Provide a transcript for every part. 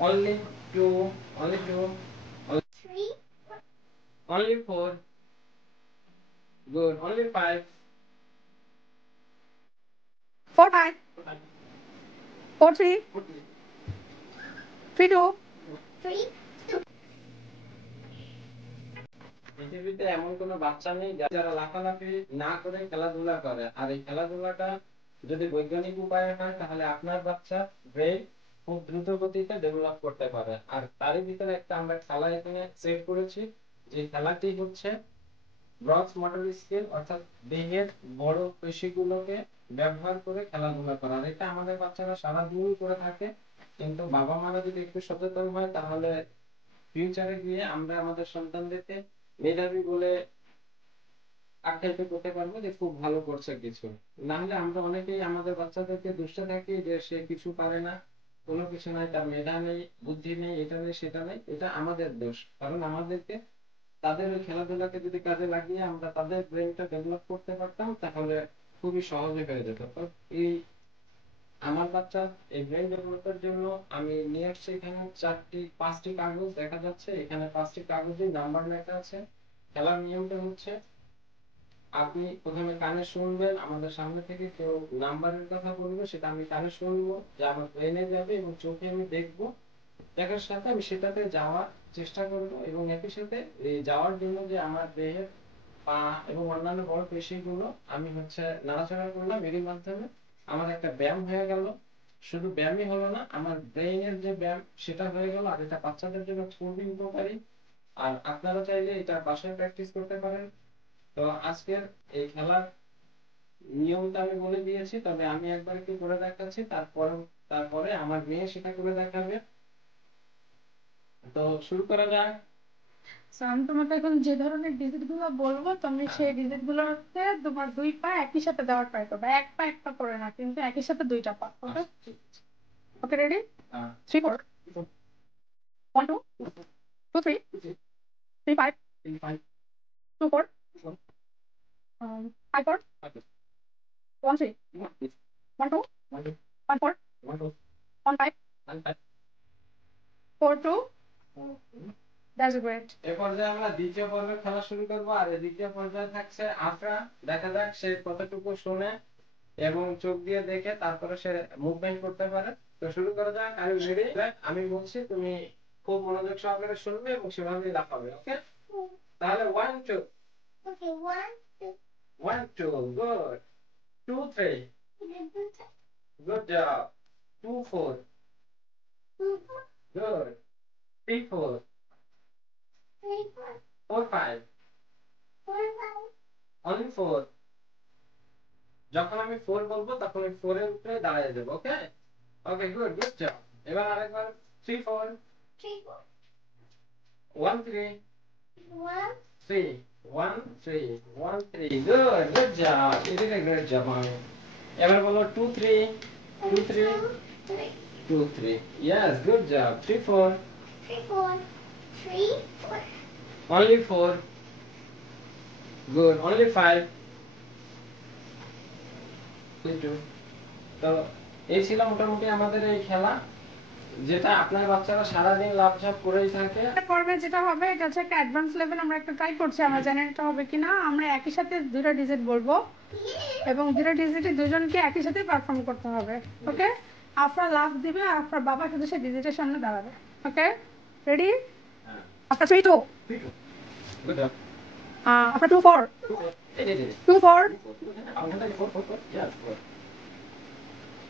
Only two, only two, only three, only four. Good. Only five. 4 5 4 3 3 2 Three. পৃথিবীতে এমন কোনো বাচ্চা নেই যারা লাফালাফি না করে খেলাধুলা করে, আর এই খেলাধুলাটা যদি বৈজ্ঞানিক উপায়ে হয় তাহলে আপনার বাচ্চা ব্রেন খুব দ্রুত গতিতে ডেভেলপ করতে পারে। আর তারই ভিতরে একটা আমরা খেলা এখানে সেট করেছি, যে খেলাটি হচ্ছে গ্রস মোটর স্কিল, অর্থাৎ দেহের বড় পেশিগুলোকে ব্যবহার করে খেলাধুলা করা। আর এটা আমাদের বাচ্চারা সারাদিনই করে থাকে, কিন্তু বাবা মারা যদি একটু সচেতন হয় তাহলে ফিউচারে গিয়ে আমরা আমাদের সন্তানদেরকে মেধাবী বলে আখ্যায়িত করতে পারবো যে খুব ভালো করছে কিছু। না হলে আমরা অনেকেই আমাদের বাচ্চাদেরকে দুষ্টে থাকি যে সে কিছু পারে না, কোনো কিছু নাই, তার মেধা নেই, বুদ্ধি নেই, এটা নেই সেটা নেই। এটা আমাদের দোষ, কারণ আমাদেরকে তাদের ওই খেলাধুলাকে যদি কাজে লাগিয়ে আমরা তাদের ব্রেনটা ডেভেলপ করতে পারতাম তাহলে খুবই সহজে হয়ে যেত। তো এই আমার বাচ্চা এই ব্রেন ডেভেলপের জন্য আমি নিয়ে আসছি এখানে 5টি কাগজ। দেখা যাচ্ছে এখানে 5টি কাগজে নাম্বার লেখা আছে। খেলার নিয়মটা হচ্ছে আপনি প্রথমে কানে শুনবেন, আমাদের সামনে থেকে কেউ নাম্বারের কথা বলবে, সেটা আমি কানে শুনবো, যা আমার ব্রেনে যাবে এবং চোখে আমি দেখবো। দেখার সাথে আমি সেটাতে যাওয়ার চেষ্টা করব, এবং একই সাথে এই যাওয়ার জন্য যে আমার দেহের পা এবং অন্যান্য বড় পেশিগুলো আমি নাড়াচাড়া করলাম, এর মাধ্যমে আমার একটা ব্যায়াম হয়ে গেল। শুধু ব্যায়ামই হলো না, আমার ব্রেইনের যে ব্যায়াম সেটা হয়ে গেল। আর এটা বাচ্চাদের জন্য খুবই উপকারী। আর আপনারা চাইলে এটা বাসায় প্র্যাকটিস করতে পারেন। তো আজকের এই খেলার নিয়মটা আমি বলে দিয়েছি, তবে আমি একবার একটু করে দেখাচ্ছি, তারপরে আমার মেয়ে সেটা করে দেখাবে। তো শুরু করা যাক। আমি তোমাকে এখন যে ধরনের ডিজিট গুলো বলবো তুমি সেই ডিজিট গুলোতে তোমার দুই পা একই সাথে দেওয়ার ট্রাই করবে, এক পা এক পা করে না, কিন্তু একই সাথে দুইটা পা। ওকে ওকে রেডি? 3 4 1 2 2 3 3 5 2 4 5 4 1 3 1 2 1 4 1 5 4 2 that's great. এ পর্যায়ে আমরা দ্বিতীয় পর্বের খেলা শুরু করব। আর এই দ্বিতীয় পর্যায়ে থাকছে আফরা। দেখা যাক সে কতটুকু শুনে এবং চোখ দিয়ে দেখে তারপরে সে মুভমেন্ট করতে পারে। তো শুরু করা যাক। আমি রেডি, আমি বলছি, তুমি খুব মনোযোগ সহকারে শুনবে এবং সেভাবেই লাফাবে। ওকে, তাহলে 1 2। ওকে, 1 2 1 2 good. 2 3 good job. 2 4 good. 3 4 4 5 only 4। যখন আমি 4 বলবো তখন ওই 4 এর উপরে দাঁড়িয়ে যাবো। ওকে ওকে গুড, গুড জব। এবার আরেকবার 3 4 1 3 3 1 3 1 3 good, good job. You did a great job মামি। এবার বলো 2 3 2 3 2 3 yes, good job. 3 4 only 4 good, only 5 only 2। তো এই ছিল মোটামুটি আমাদের এই খেলা, যেটা আপনার বাচ্চারা সারাদিন লাফঝাপ করেই থাকে। পর্বে যেটা হবে এটা হচ্ছে একটা অ্যাডভান্স লেভেল, আমরা একটা ট্রাই করছি, আমরা জানি এটা হবে কিনা। আমরা একই সাথে দুইটা ডিজিট বলবো এবং দুইটা ডিজিটে দুজনকে একই সাথে পারফর্ম করতে হবে। ওকে, আফরা লাফ দিবে, আফরা বাবা শুধু সে ডিজিটের সামনে দাঁড়াবে। Okay ready? Afra 3 2 good job. Afra 2 4 2 4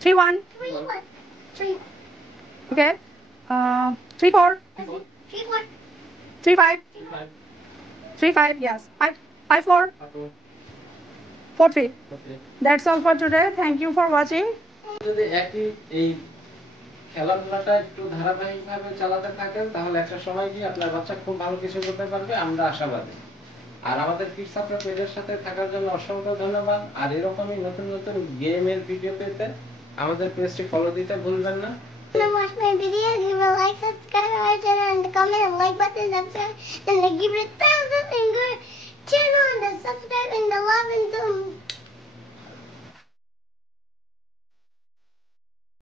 3 1 okay 3 4 3 5 3 5 yes 5 5 4 4 3 that's all for today, thank you for watching. যদি একই এই খেলাধুলাটা একটু ধারাবাহিকভাবে চালাতে থাকেন তাহলে একটা সময় গিয়ে আপনার বাচ্চা খুব ভালো কিছু করতে পারবে, আমরা আশাবাদী। আর আমাদের কিডস আফ্রা পেজের সাথে থাকার জন্য অসংখ্য ধন্যবাদ। আর এরকমই নতুন নতুন গেমের ভিডিও পেতে আমাদের পেজটি ফলো দিতে ভুলবেন না। Watch my videos, give a like, subscribe, and comment and like button, and give it a thumbs up and go turn on the subscribe and the love and